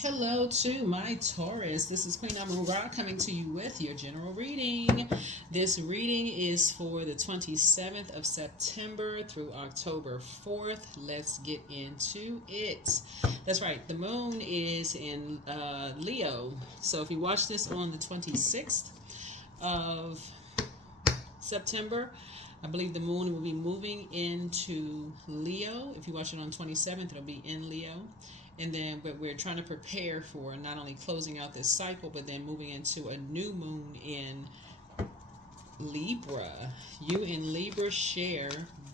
Hello to my Taurus. This is Queen Amun Ra coming to you with your general reading. This reading is for the 27th of September through October 4th. Let's get into it. That's right, the moon is in Leo. So if you watch this on the 26th of September, I believe the moon will be moving into Leo. If you watch it on 27th, it'll be in Leo. And then, but we're trying to prepare for not only closing out this cycle, but then moving into a new moon in Libra. You and Libra share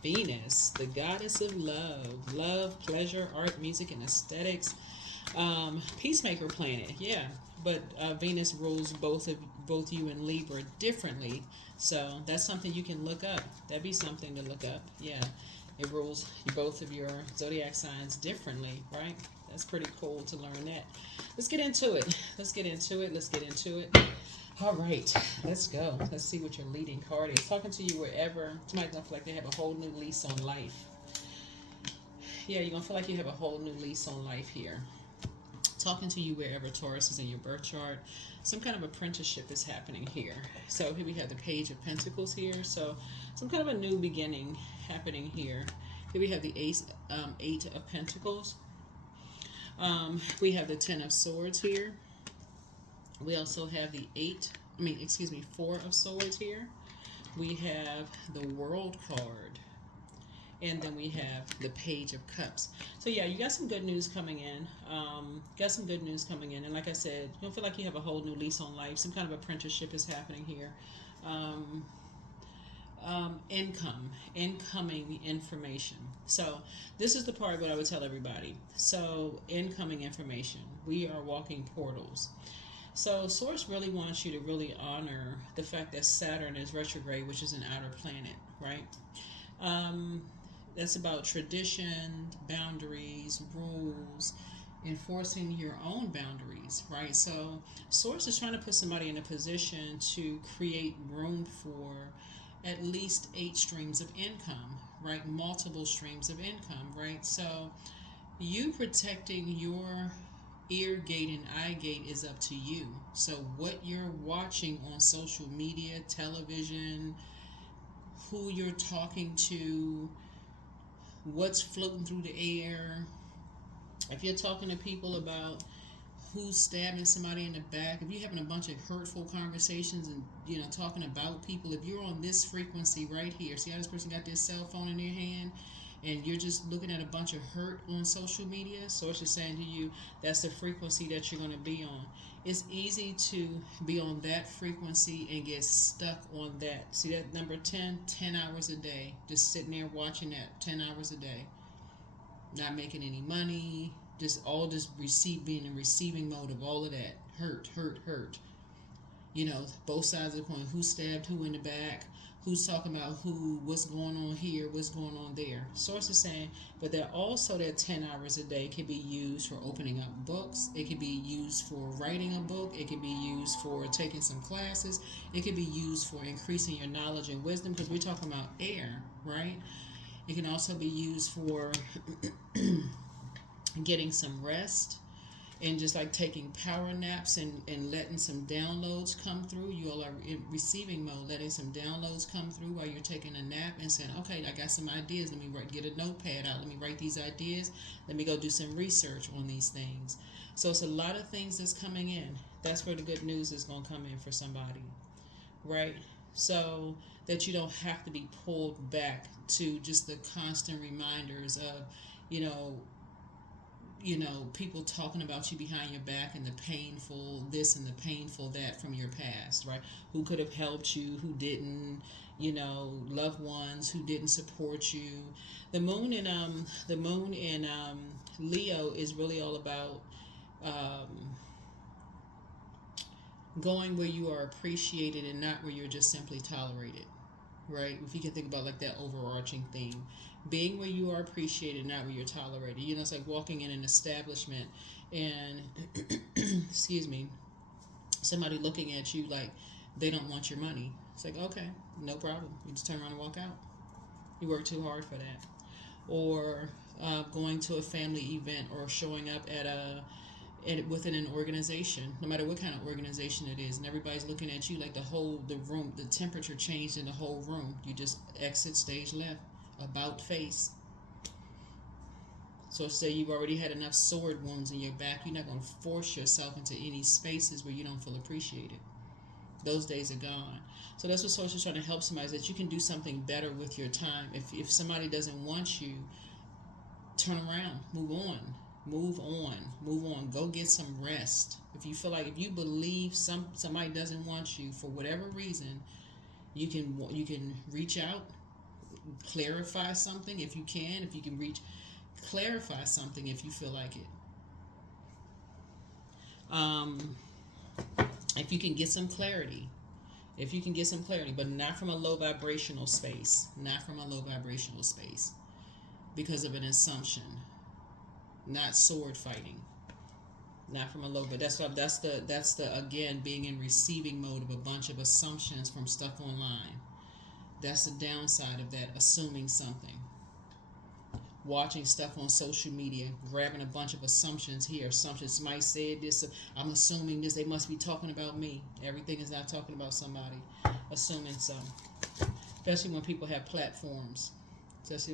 Venus, the goddess of love, pleasure, art, music, and aesthetics. Peacemaker planet, yeah. But Venus rules both you and Libra differently, so that's something you can look up. That'd be something to look up, yeah. It rules both of your zodiac signs differently, right? That's pretty cool to learn that. Let's get into it. All right, let's go. Let's see what your leading card is. Talking to you wherever. Somebody's gonna feel like they have a whole new lease on life. Yeah, you're gonna feel like you have a whole new lease on life here. Talking to you wherever Taurus is in your birth chart. Some kind of apprenticeship is happening here. So here we have the Page of Pentacles here. So some kind of a new beginning happening here. Here we have the Eight of Pentacles. We have the Ten of Swords here. We also have the Four of Swords here. We have the World card. And then we have the Page of Cups. So yeah, you got some good news coming in. And like I said, you don't feel like you have a whole new lease on life. Some kind of apprenticeship is happening here. Incoming information. So this is the part what I would tell everybody. So incoming information. We are walking portals. So Source really wants you to really honor the fact that Saturn is retrograde, which is an outer planet, right? That's about tradition, boundaries, rules, enforcing your own boundaries, right? So Source is trying to put somebody in a position to create room for at least 8 streams of income, right? Multiple streams of income, right? So you protecting your ear gate and eye gate is up to you. So what you're watching on social media, television, who you're talking to, what's floating through the air. If you're talking to people about who's stabbing somebody in the back, if you're having a bunch of hurtful conversations and talking about people, if you're on this frequency right here, see how this person got their cell phone in their hand and you're just looking at a bunch of hurt on social media, so it's just saying to you that's the frequency that you're going to be on. It's easy to be on that frequency and get stuck on that. See that number 10 hours a day, just sitting there watching that 10 hours a day, not making any money, just being in receiving mode of all of that hurt. Both sides of the coin. Who stabbed who in the back, who's talking about what's going on here, what's going on there. Source is saying, but that also that 10 hours a day can be used for opening up books. It can be used for writing a book. It can be used for taking some classes. It can be used for increasing your knowledge and wisdom, because we're talking about air, right? It can also be used for getting some rest and just like taking power naps and letting some downloads come through. You all are in receiving mode, letting some downloads come through while you're taking a nap and saying, okay, I got some ideas. Let me get a notepad out. Let me write these ideas. Let me go do some research on these things. So it's a lot of things that's coming in. That's where the good news is going to come in for somebody, right? So that you don't have to be pulled back to just the constant reminders of, people talking about you behind your back and the painful this and the painful that from your past, right? Who could have helped you, who didn't, loved ones who didn't support you. The moon in Leo is really all about going where you are appreciated and not where you're just simply tolerated, right? If you can think about like that overarching theme, being where you are appreciated, not where you're tolerated. It's like walking in an establishment and excuse me, somebody looking at you like they don't want your money. It's like, okay, no problem. You just turn around and walk out. You work too hard for that. Or going to a family event or showing up at a within an organization, no matter what kind of organization it is, and everybody's looking at you like the room, the temperature changed in the whole room. You just exit stage left, about face. So say you've already had enough sword wounds in your back, you're not going to force yourself into any spaces where you don't feel appreciated. Those days are gone. So that's what Source is trying to help somebody, is that you can do something better with your time. If somebody doesn't want you, turn around, move on. Move on. Move on. Go get some rest. If you believe somebody doesn't want you for whatever reason, you can reach out, clarify something if you can. If you can clarify something if you feel like it. If you can get some clarity. If you can get some clarity, but not from a low vibrational space. Not from a low vibrational space. Because of an assumption. Not sword fighting, not from a low, but that's the again, being in receiving mode of a bunch of assumptions from stuff online. That's the downside of that, assuming something. Watching stuff on social media, grabbing a bunch of assumptions here. Assumptions, somebody said this, I'm assuming this, they must be talking about me. Everything is not talking about somebody. Assuming so. Especially when people have platforms. So it's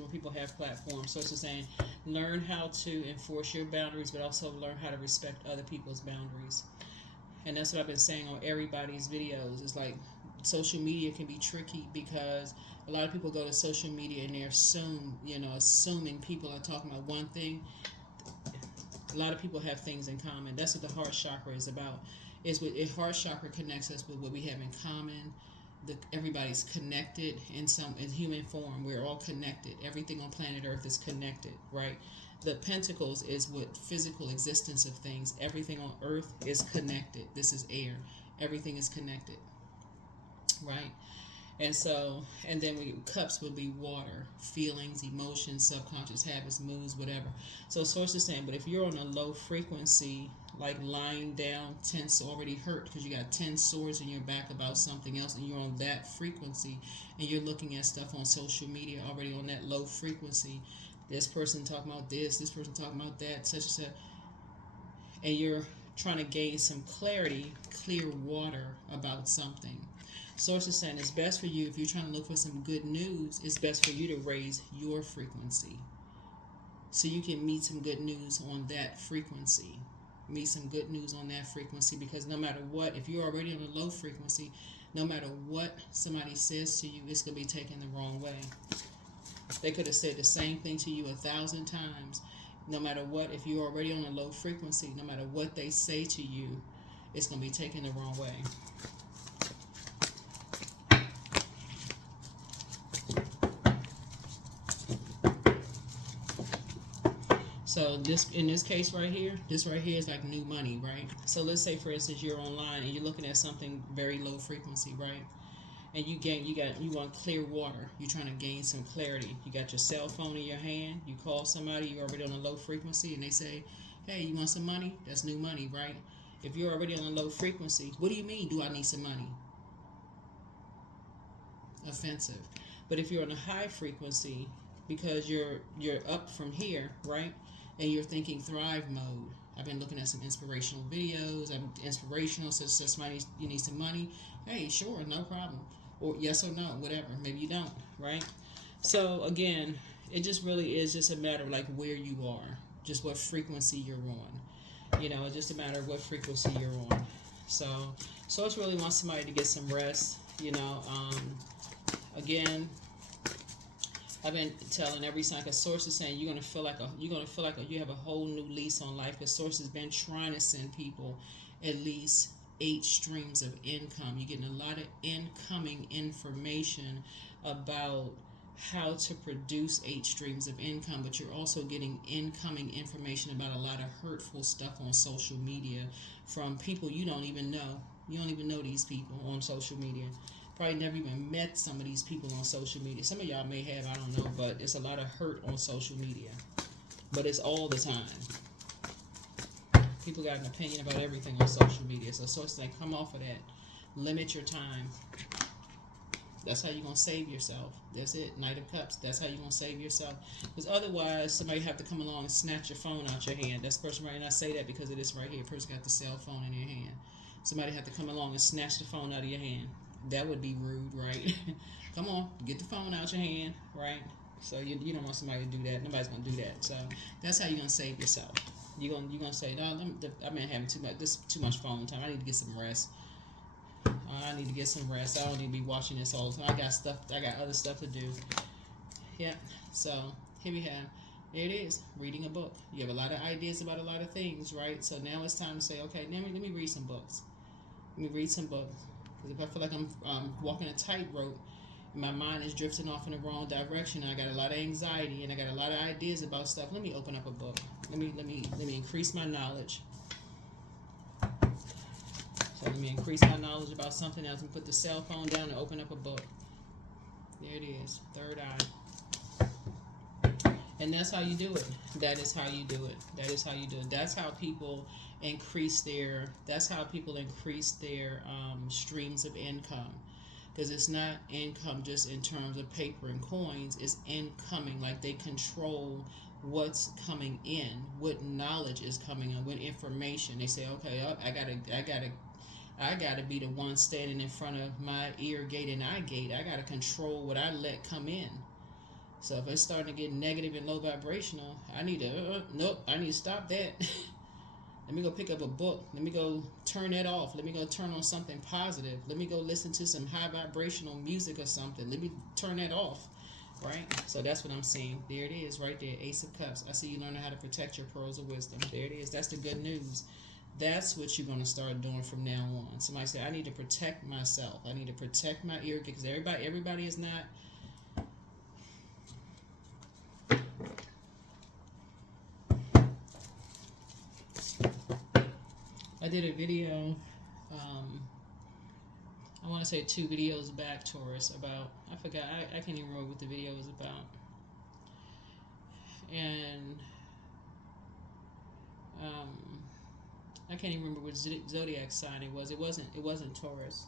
just saying, learn how to enforce your boundaries, but also learn how to respect other people's boundaries. And that's what I've been saying on everybody's videos. It's like social media can be tricky because a lot of people go to social media and they're assuming people are talking about one thing. A lot of people have things in common. That's what the heart chakra is about. Heart chakra connects us with what we have in common. Everybody's connected in human form. We're all connected. Everything on planet Earth is connected, right? The pentacles is what physical existence of things. Everything on Earth is connected. This is air. Everything is connected, right? And then cups would be water, feelings, emotions, subconscious habits, moods, whatever. So Source is saying, but if you're on a low frequency, like lying down, tense, already hurt because you got 10 swords in your back about something else, and you're on that frequency, and you're looking at stuff on social media already on that low frequency, this person talking about this person talking about that, such and such, and you're trying to gain some clarity, clear water about something. Source is saying it's best for you, if you're trying to look for some good news, it's best for you to raise your frequency. So you can meet some good news on that frequency. Meet some good news on that frequency, because no matter what, if you're already on a low frequency, no matter what somebody says to you, it's going to be taken the wrong way. They could have said the same thing to you 1,000 times. No matter what, if you're already on a low frequency, no matter what they say to you, it's going to be taken the wrong way. So in this case right here, this right here is like new money, right? So let's say, for instance, you're online and you're looking at something very low frequency, right? And you want clear water. You're trying to gain some clarity. You got your cell phone in your hand. You call somebody. You're already on a low frequency, and they say, "Hey, you want some money?" That's new money, right? If you're already on a low frequency, what do you mean? Do I need some money? Offensive. But if you're on a high frequency, because you're up from here, right? And you're thinking thrive mode. I've been looking at some inspirational videos. I'm inspirational, so somebody, you need some money. Hey, sure, no problem. Or yes or no, whatever. Maybe you don't, right? So again, it just really is just a matter of like where you are, just what frequency you're on. It's just a matter of what frequency you're on. So it's really want somebody to get some rest. Again, I've been telling every sign, because Source is saying you're gonna feel like you have a whole new lease on life. Because Source has been trying to send people at least 8 streams of income. You're getting a lot of incoming information about how to produce 8 streams of income, but you're also getting incoming information about a lot of hurtful stuff on social media from people you don't even know. You don't even know these people on social media. Probably never even met some of these people on social media. Some of y'all may have, I don't know, but it's a lot of hurt on social media. But it's all the time. People got an opinion about everything on social media. So Source is like, come off of that. Limit your time. That's how you're going to save yourself. That's it. Knight of Cups. That's how you're going to save yourself. Because otherwise, somebody have to come along and snatch your phone out your hand. That's the person right. And I say that because it is right here. A person got the cell phone in their hand. Somebody have to come along and snatch the phone out of your hand. That would be rude, right? Come on, get the phone out your hand, right? So you don't want somebody to do that. Nobody's going to do that. So that's how you're going to save yourself. You're gonna say, no, I've been having too much phone time. I need to get some rest. I need to get some rest. I don't need to be watching this all the time. I got other stuff to do. Yeah. So here we have. There it is. Reading a book. You have a lot of ideas about a lot of things, right? So now it's time to say, okay, let me read some books. Let me read some books. Because if I feel like I'm walking a tightrope, my mind is drifting off in the wrong direction, and I got a lot of anxiety, and I got a lot of ideas about stuff. Let me open up a book. Let me increase my knowledge. So let me increase my knowledge about something else and put the cell phone down and open up a book. There it is. Third eye. And that's how you do it. That is how you do it. That is how you do it. That's how people increase their streams of income. Because it's not income just in terms of paper and coins. It's incoming. Like they control what's coming in, what knowledge is coming in, what information. They say, okay, I gotta be the one standing in front of my ear gate and eye gate. I gotta control what I let come in. So if it's starting to get negative and low vibrational, I need to stop that. Let me go pick up a book. Let me go turn that off. Let me go turn on something positive. Let me go listen to some high vibrational music or something. Let me turn that off. Right? So that's what I'm seeing. There it is right there. Ace of Cups. I see you learning how to protect your pearls of wisdom. There it is. That's the good news. That's what you're going to start doing from now on. Somebody say, I need to protect myself. I need to protect my ear. Because everybody is not... I did a video, I want to say 2 videos back, Taurus, about, I forgot, I can't even remember what the video was about. And I can't even remember what Zodiac sign it was. It wasn't Taurus.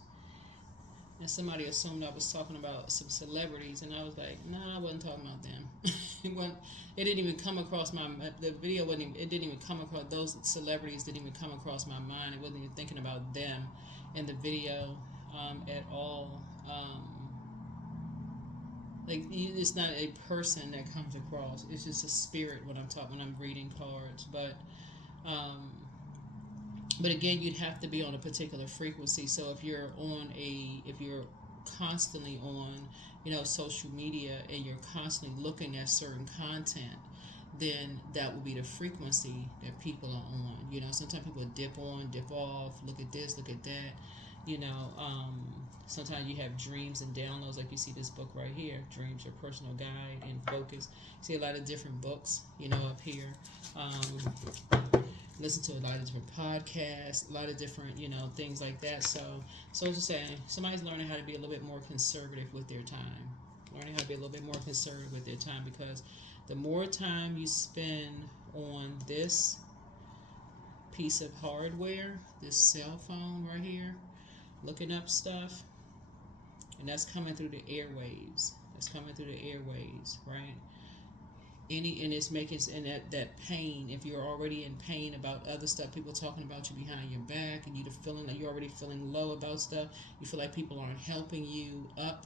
And somebody assumed I was talking about some celebrities, and I was like, no, I wasn't talking about them. It didn't even come across the video it didn't even come across, those celebrities didn't even come across my mind. I wasn't even thinking about them in the video at all. It's not a person that comes across. It's just a spirit when I'm reading cards. But again, you'd have to be on a particular frequency. So if you're constantly on, social media, and you're constantly looking at certain content, then that will be the frequency that people are on. Sometimes people dip on, dip off, look at this, look at that. Sometimes you have dreams and downloads, like you see this book right here, Dreams, Your Personal Guide and Focus. You see a lot of different books, up here. Listen to a lot of different podcasts, a lot of different, things like that. So to say, somebody's learning how to be a little bit more conservative with their time. Learning how to be a little bit more conservative with their time, because the more time you spend on this piece of hardware, this cell phone right here, looking up stuff, and that's coming through the airwaves. Right? And it's making that pain. If you're already in pain about other stuff, people talking about you behind your back, and you're already feeling low about stuff, you feel like people aren't helping you up,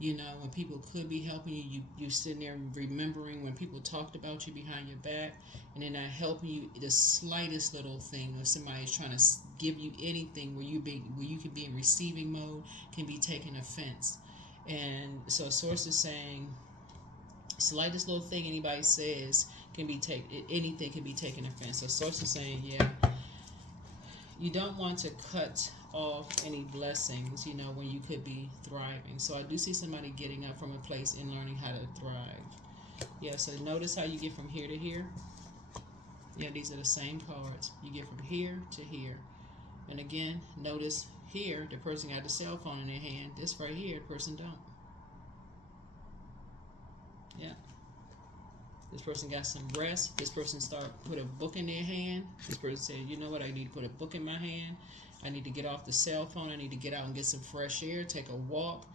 when people could be helping you. You sitting there remembering when people talked about you behind your back, and they're not helping you. The slightest little thing, or somebody's trying to give you anything where you can be in receiving mode, can be taken offense. And so source is saying, slightest little thing anybody says anything can be taken offense. So source is saying, you don't want to cut off any blessings, when you could be thriving. So I do see somebody getting up from a place and learning how to thrive. Yeah, so notice how you get from here to here. Yeah, these are the same cards. You get from here to here. And again, notice here, the person got the cell phone in their hand. This right here, the person don't. Yeah. This person got some rest. This person put a book in their hand. This person said, you know what, I need to put a book in my hand. I need to get off the cell phone. I need to get out and get some fresh air, take a walk.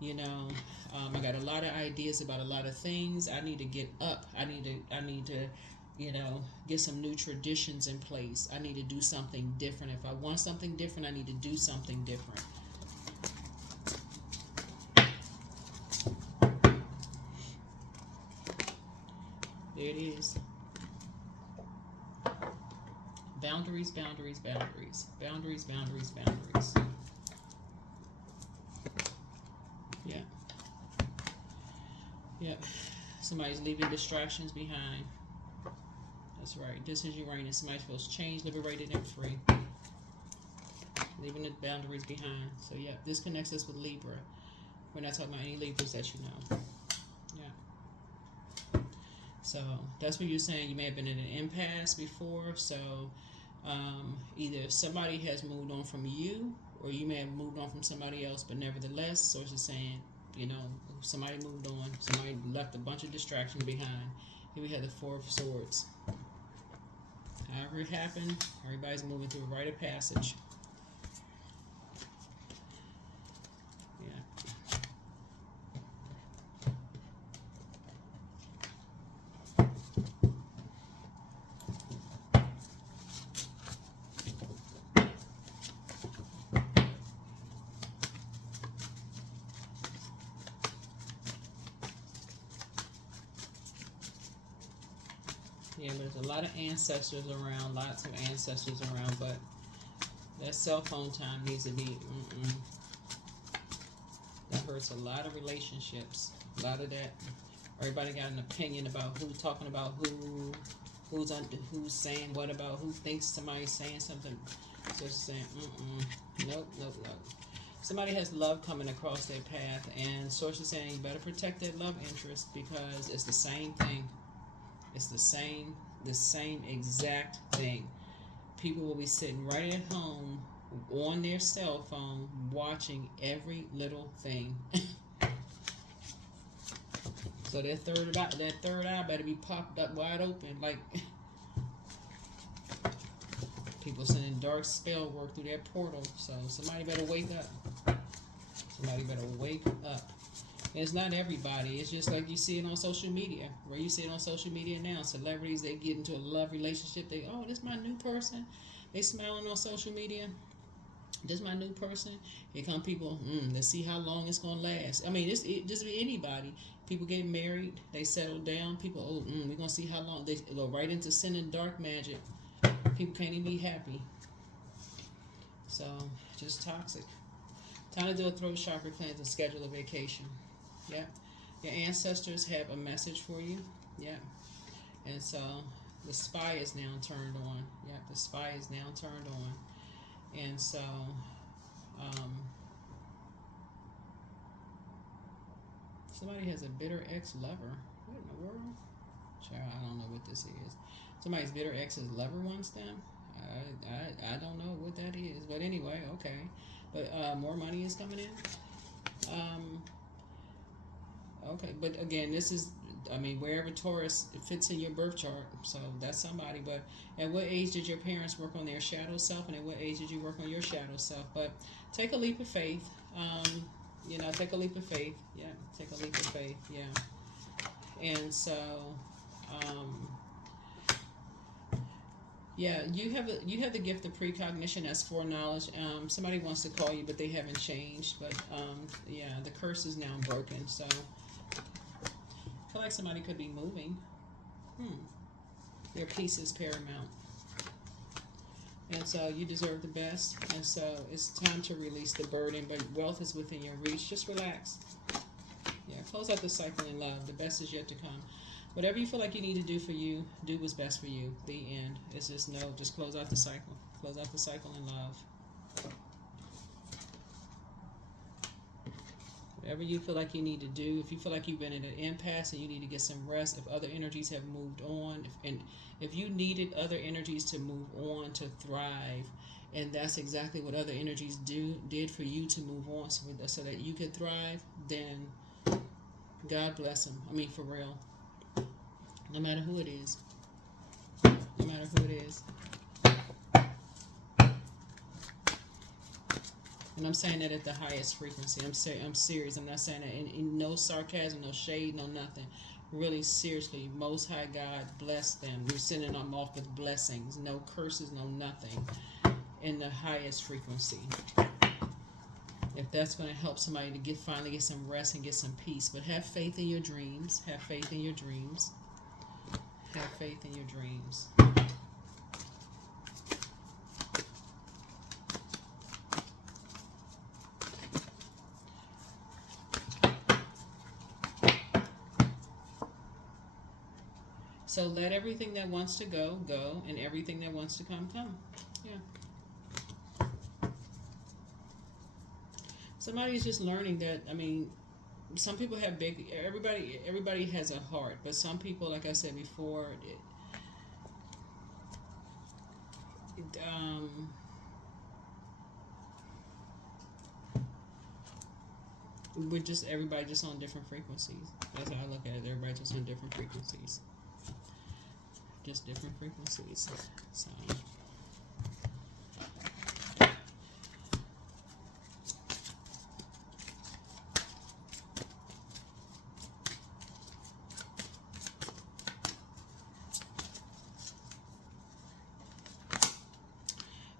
You know, I got a lot of ideas about a lot of things. I need to get up. I need to, you know, get some new traditions in place. I need to do something different. If I want something different, I need to do something different. There it is. Boundaries, boundaries, boundaries. Boundaries, boundaries, boundaries. Yeah. Yep. Somebody's leaving distractions behind. That's right. This is Uranus. Somebody feels changed, liberated, and free. Leaving the boundaries behind. So, yeah, this connects us with Libra. We're not talking about any Libras that you know. Yeah. So, that's what you're saying. You may have been in an impasse before. So, either somebody has moved on from you, or you may have moved on from somebody else. But nevertheless, source is saying, you know, somebody moved on. Somebody left a bunch of distractions behind. Here we have the Four of Swords. However it happened, everybody's moving through a rite of passage. Yeah. Yeah, but there's a lot of ancestors around, lots of ancestors around, but that cell phone time needs to be, that hurts a lot of relationships. A lot of that, everybody got an opinion about who's talking about who's saying what about who thinks somebody's saying something. Just saying, nope, nope, nope. Somebody has love coming across their path, and source is saying you better protect that love interest because it's the same thing. It's the same exact thing. People will be sitting right at home on their cell phone watching every little thing. So that third eye better be popped up wide open. Like people sending dark spell work through their portal. So somebody better wake up. Somebody better wake up. And it's not everybody. It's just like you see it on social media. Where you see it on social media now. Celebrities, they get into a love relationship. They, oh, this is my new person. They smiling on social media. This is my new person. Here come people, let's see how long it's going to last. I mean, it just be anybody. People get married. They settle down. People, we're going to see how long. They go right into sin and dark magic. People can't even be happy. So, just toxic. Time to do a throat chakra cleanse and schedule a vacation. Yeah. Your ancestors have a message for you. Yeah. And so the spy is now turned on. Yeah, the spy is now turned on. And so somebody has a bitter ex-lover. What in the world? Child, I don't know what this is. Somebody's bitter ex's lover wants them. I don't know what that is. But anyway, okay. But more money is coming in. Okay, but again, this is, I mean, wherever Taurus fits in your birth chart, so that's somebody. But at what age did your parents work on their shadow self, and at what age did you work on your shadow self? But take a leap of faith. Take a leap of faith. Yeah, take a leap of faith. Yeah, and so, yeah, you have the gift of precognition as foreknowledge. Somebody wants to call you, but they haven't changed. But yeah, the curse is now broken. So. I feel like somebody could be moving. Their peace is paramount. And so you deserve the best. And so it's time to release the burden, but wealth is within your reach. Just relax. Yeah, close out the cycle in love. The best is yet to come. Whatever you feel like you need to do for you, do what's best for you. The end. It's just just close out the cycle. Close out the cycle in love. Whatever you feel like you need to do, if you feel like you've been in an impasse and you need to get some rest, if other energies have moved on, if you needed other energies to move on, to thrive, and that's exactly what other energies did for you to move on so that you could thrive, then God bless them. I mean, for real. No matter who it is. No matter who it is. And I'm saying that at the highest frequency. I'm serious. I'm not saying that in no sarcasm, no shade, no nothing. Really seriously, Most High God bless them. You're sending them off with blessings, no curses, no nothing, in the highest frequency. If that's going to help somebody to finally get some rest and get some peace. But have faith in your dreams. Have faith in your dreams. Have faith in your dreams. So let everything that wants to go, go, and everything that wants to come, come. Yeah. Somebody's just learning that, I mean, some people have big, everybody has a heart, but some people, like I said before, we're just, everybody just on different frequencies. That's how I look at it. Everybody just on different frequencies. Just different frequencies. So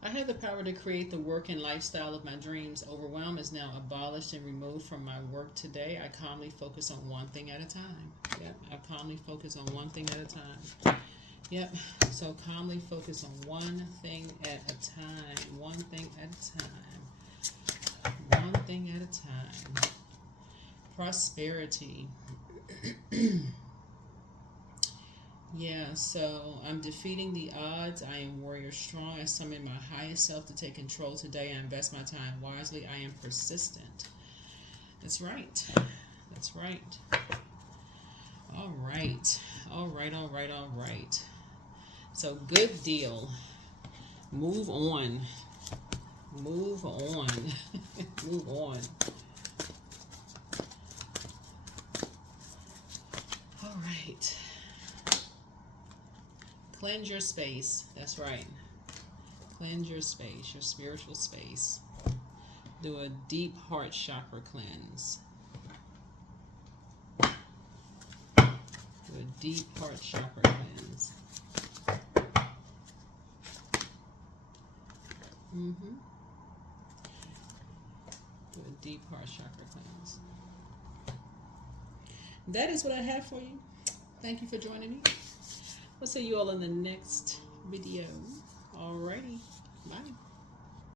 I have the power to create the work and lifestyle of my dreams. Overwhelm is now abolished and removed from my work today. I calmly focus on one thing at a time. Yep, I calmly focus on one thing at a time. Yep, so calmly focus on one thing at a time. One thing at a time. One thing at a time. Prosperity. Yeah, so I'm defeating the odds. I am warrior strong. I summon my highest self to take control today. I invest my time wisely. I am persistent. That's right. That's right. All right. All right, all right, all right. So good deal. Move on. Move on. Move on. All right. Cleanse your space. That's right. Cleanse your space, your spiritual space. Do a deep heart chakra cleanse. Do a deep heart chakra cleanse. Do a deep heart chakra cleanse. That is what I have for you. Thank you for joining me. We'll see you all in the next video. Alrighty. Bye.